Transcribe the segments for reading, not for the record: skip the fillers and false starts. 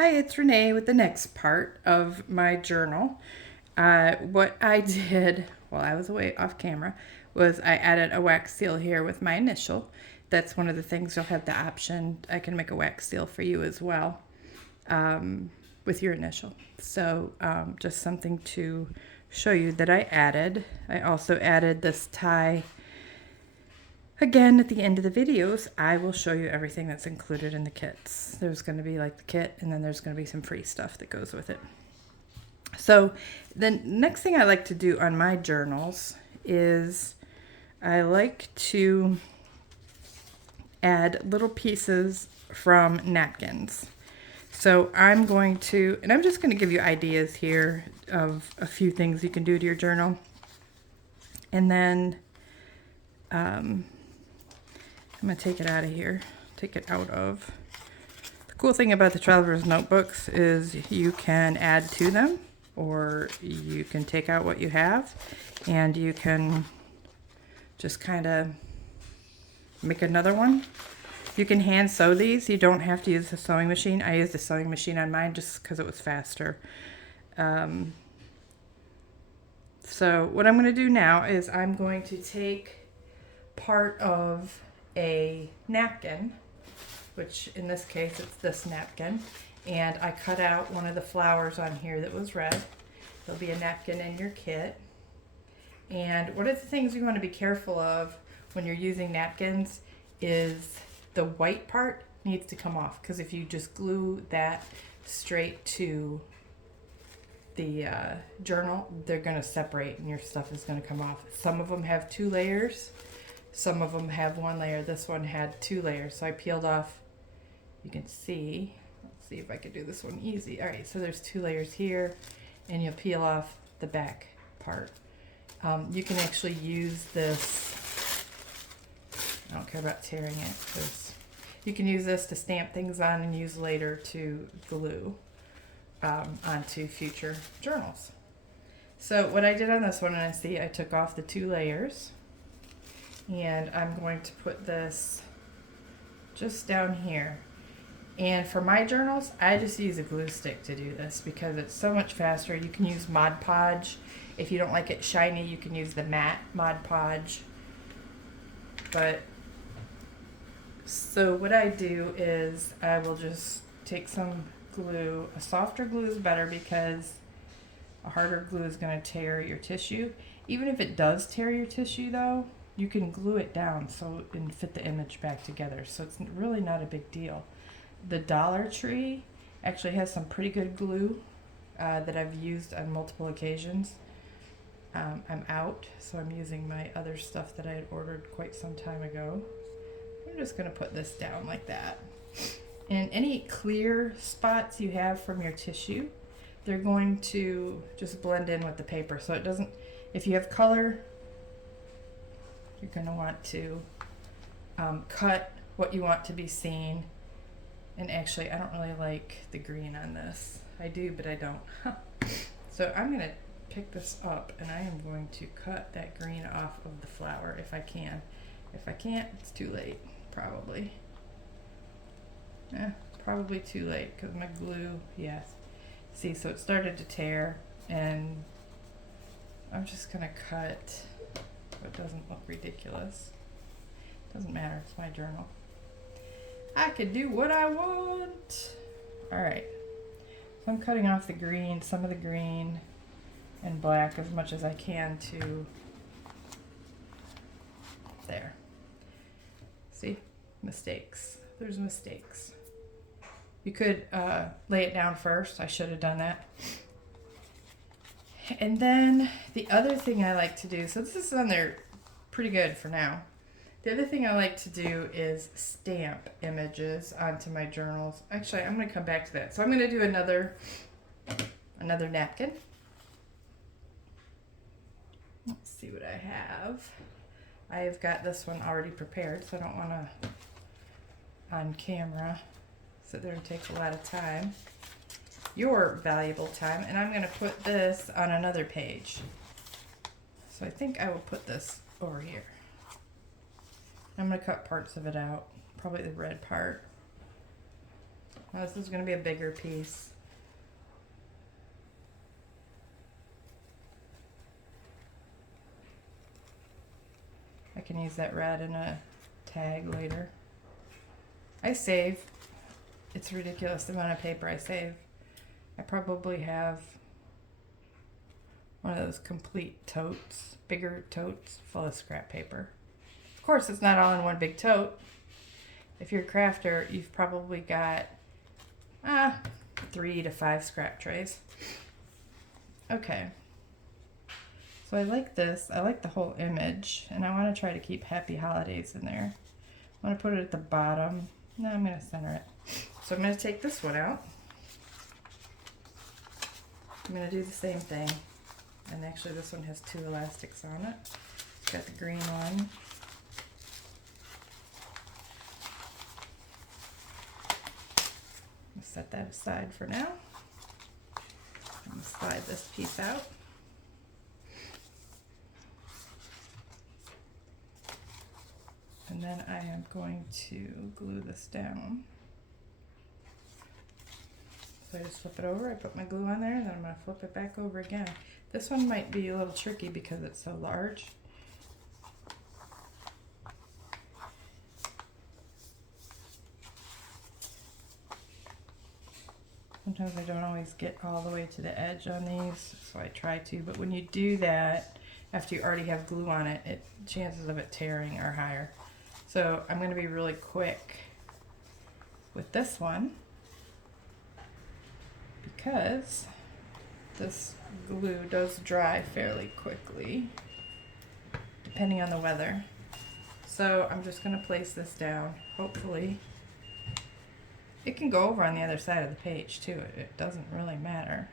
Hi, it's Renee with the next part of my journal. What I did while I was away off camera was I added a wax seal here with my initial. That's one of the things you'll have the option. I can make a wax seal for you as well with your initial. So just something to show you that I added. I also added this tie. Again, at the end of the videos, I will show you everything that's included in the kits. There's going to be like the kit, and then there's going to be some free stuff that goes with it. So the next thing I like to do on my journals is I like to add little pieces from napkins. So I'm going to, and I'm just going to give you ideas here of a few things you can do to your journal. And then I'm going to take it out of here, take it out of. The cool thing about the Traveler's Notebooks is you can add to them, or you can take out what you have, and you can just kind of make another one. You can hand sew these. You don't have to use a sewing machine. I used a sewing machine on mine just because it was faster. So what I'm going to do now is I'm going to take part of a napkin, which in this case it's this napkin, and I cut out one of the flowers on here that was red. There'll be a napkin in your kit. And one of the things you want to be careful of when you're using napkins is the white part needs to come off, because if you just glue that straight to the journal, they're going to separate and your stuff is going to come off. Some of them have 2 layers. Some of them have 1 layer. This one had 2 layers. So I peeled off, you can see, let's see if I could do this one easy. All right, so there's 2 layers here, and you'll peel off the back part. You can actually use this, I don't care about tearing it, because you can use this to stamp things on and use later to glue onto future journals. So what I did on this one, and I see I took off the 2 layers, and I'm going to put this just down here. And for my journals, I just use a glue stick to do this because it's so much faster. You can use Mod Podge. If you don't like it shiny, you can use the matte Mod Podge. But so what I do is I will just take some glue. A softer glue is better because a harder glue is going to tear your tissue. Even if it does tear your tissue though, you can glue it down so and fit the image back together. So it's really not a big deal. The Dollar Tree actually has some pretty good glue that I've used on multiple occasions. I'm out, so I'm using my other stuff that I had ordered quite some time ago. I'm just going to put this down like that. And any clear spots you have from your tissue, they're going to just blend in with the paper. So it doesn't, if you have color, you're going to want to cut what you want to be seen. And actually, I don't really like the green on this. I do, but I don't. So I'm going to pick this up, and I am going to cut that green off of the flower if I can. If I can't, it's too late, probably. Probably too late because my glue, yes. See, so it started to tear, and I'm just going to cut so it doesn't look ridiculous. Doesn't matter, it's my journal. I can do what I want. All right, so I'm cutting off the green, some of the green and black as much as I can to there. See, mistakes. There's mistakes. You could lay it down first. I should have done that. And then the other thing I like to do, so this is on there pretty good for now. The other thing I like to do is stamp images onto my journals. Actually, I'm going to come back to that. So I'm going to do another napkin. Let's see what I have. I have got this one already prepared, so I don't want to, on camera, sit there and take a lot of time. Your valuable time. And I'm going to put this on another page. So I think I will put this over here. I'm going to cut parts of it out, probably the red part. Now this is going to be a bigger piece. I can use that red in a tag later. I save. It's ridiculous the amount of paper I save. I probably have one of those complete totes, bigger totes full of scrap paper. Of course, it's not all in one big tote. If you're a crafter, you've probably got 3 to 5 scrap trays. Okay. So I like this. I like the whole image, and I want to try to keep Happy Holidays in there. I want to put it at the bottom. No, I'm going to center it. So I'm going to take this one out. I'm going to do the same thing. And actually this one has 2 elastics on it. It's got the green one. I'll set that aside for now. I'm going to slide this piece out. And then I am going to glue this down. So I just flip it over, I put my glue on there, and then I'm going to flip it back over again. This one might be a little tricky because it's so large. Sometimes I don't always get all the way to the edge on these, so I try to. But when you do that, after you already have glue on it, chances of it tearing are higher. So I'm going to be really quick with this one because this glue does dry fairly quickly depending on the weather. So I'm just going to place this down. Hopefully it can go over on the other side of the page too. It doesn't really matter.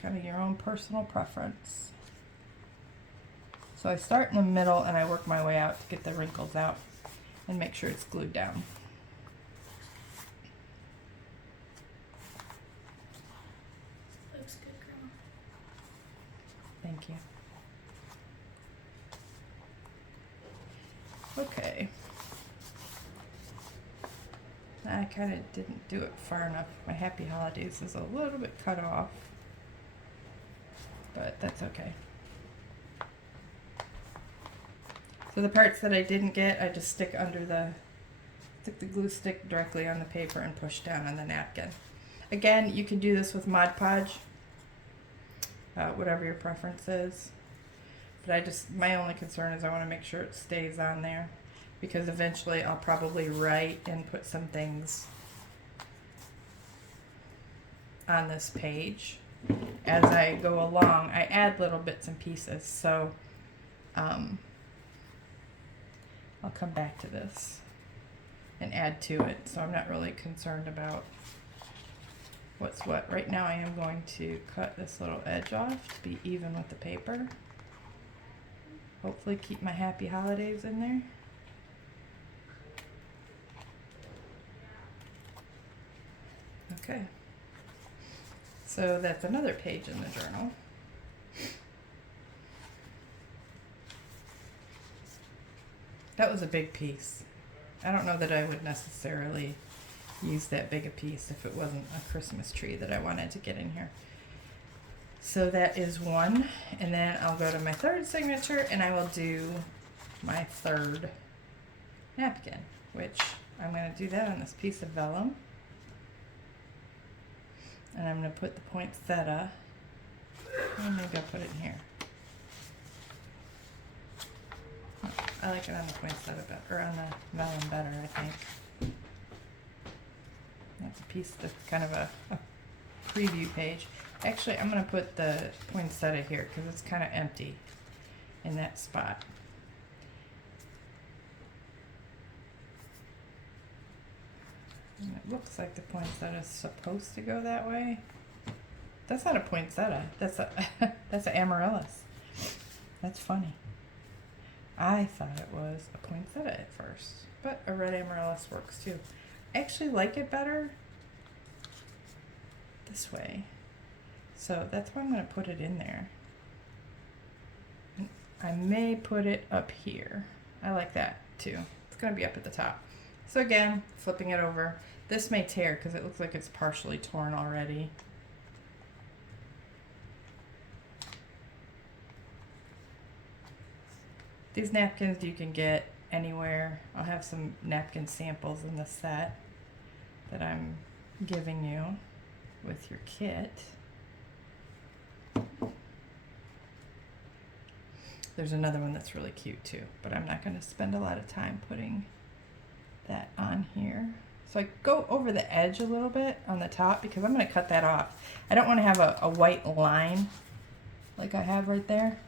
Kind of your own personal preference. So I start in the middle and I work my way out to get the wrinkles out and make sure it's glued down. Looks good, Grandma. Thank you. Okay. I kind of didn't do it far enough. My Happy Holidays is a little bit cut off, but that's okay. So the parts that I didn't get, I just stick the glue stick directly on the paper and push down on the napkin. Again, you can do this with Mod Podge, whatever your preference is. But my only concern is I want to make sure it stays on there, because eventually I'll probably write and put some things on this page. As I go along, I add little bits and pieces, so I'll come back to this and add to it, so I'm not really concerned about what's what. Right now I am going to cut this little edge off to be even with the paper. Hopefully keep my Happy Holidays in there. Okay, so that's another page in the journal. That was a big piece. I don't know that I would necessarily use that big a piece if it wasn't a Christmas tree that I wanted to get in here. So that is one, and then I'll go to my third signature and I will do my third napkin, which I'm going to do that on this piece of vellum. And I'm going to put the poinsettia, and maybe I'll put it in here. I like it on the poinsettia better, or on the vellum better, I think. That's a piece that's kind of a preview page. Actually, I'm going to put the poinsettia here because it's kind of empty in that spot. And it looks like the poinsettia is supposed to go that way. That's not a poinsettia. That's an amaryllis. That's funny. I thought it was a poinsettia at first, but a red amaryllis works too. I actually like it better this way. So that's why I'm going to put it in there. I may put it up here. I like that too. It's going to be up at the top. So again, flipping it over. This may tear because it looks like it's partially torn already. These napkins you can get anywhere. I'll have some napkin samples in the set that I'm giving you with your kit. There's another one that's really cute too, but I'm not going to spend a lot of time putting that on here. So I go over the edge a little bit on the top because I'm going to cut that off. I don't want to have a white line like I have right there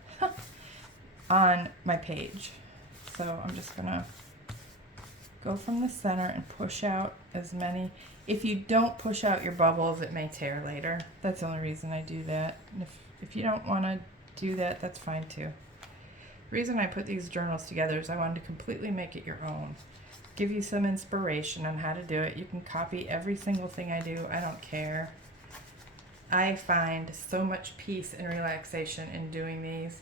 on my page. So I'm just going to go from the center and push out as many. If you don't push out your bubbles, it may tear later. That's the only reason I do that. And if you don't want to do that, that's fine too. The reason I put these journals together is I wanted to completely make it your own. Give you some inspiration on how to do it. You can copy every single thing I do. I don't care. I find so much peace and relaxation in doing these.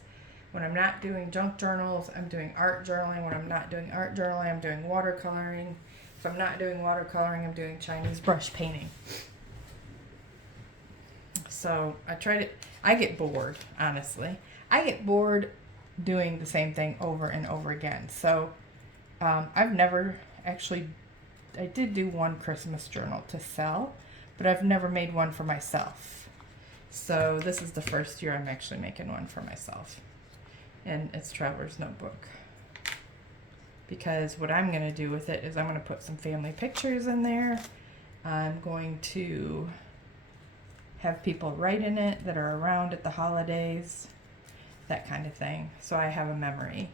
When I'm not doing junk journals, I'm doing art journaling. When I'm not doing art journaling, I'm doing watercoloring. If I'm not doing watercoloring, I'm doing Chinese brush painting. So I get bored, honestly. I get bored doing the same thing over and over again. So I've never actually, I did do one Christmas journal to sell, but I've never made one for myself. So this is the first year I'm actually making one for myself. And it's Traveler's Notebook. Because what I'm going to do with it is I'm going to put some family pictures in there. I'm going to have people write in it that are around at the holidays, that kind of thing. So I have a memory.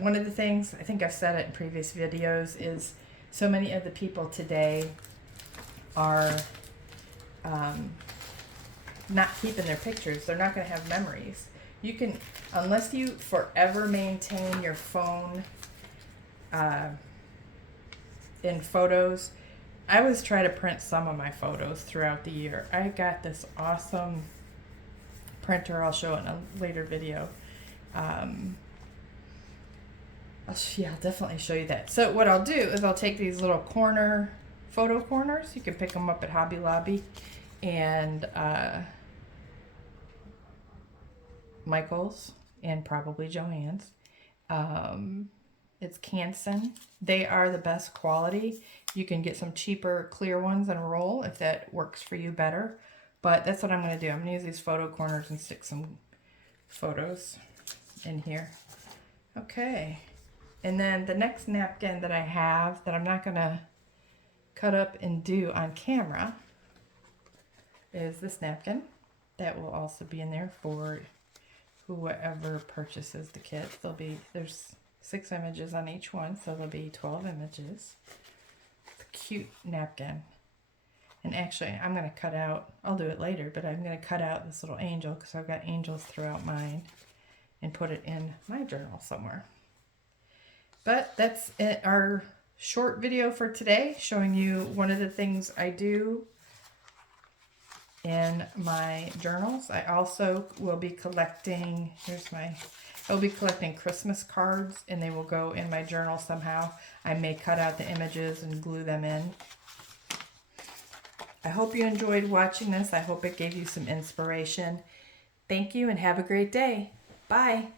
One of the things, I think I've said it in previous videos, is so many of the people today are not keeping their pictures. They're not going to have memories. You can, unless you forever maintain your phone in photos. I always try to print some of my photos throughout the year. I got this awesome printer. I'll show it in a later video. I'll definitely show you that. So what I'll do is I'll take these little photo corners. You can pick them up at Hobby Lobby and Michael's and probably Joann's. It's Canson. They are the best quality. You can get some cheaper clear ones and roll if that works for you better. But that's what I'm going to do. I'm going to use these photo corners and stick some photos in here. Okay. And then the next napkin that I have that I'm not going to cut up and do on camera is this napkin. That will also be in there for whoever purchases the kit. There's 6 images on each one, so there'll be 12 images. It's a cute napkin. And actually, I'm going to cut out, I'll do it later, but I'm going to cut out this little angel because I've got angels throughout mine and put it in my journal somewhere. But that's it, our short video for today, showing you one of the things I do in my journals. I also will be collecting, I'll be collecting Christmas cards, and they will go in my journal somehow. I may cut out the images and glue them in. I hope you enjoyed watching this. I hope it gave you some inspiration. Thank you and have a great day. Bye.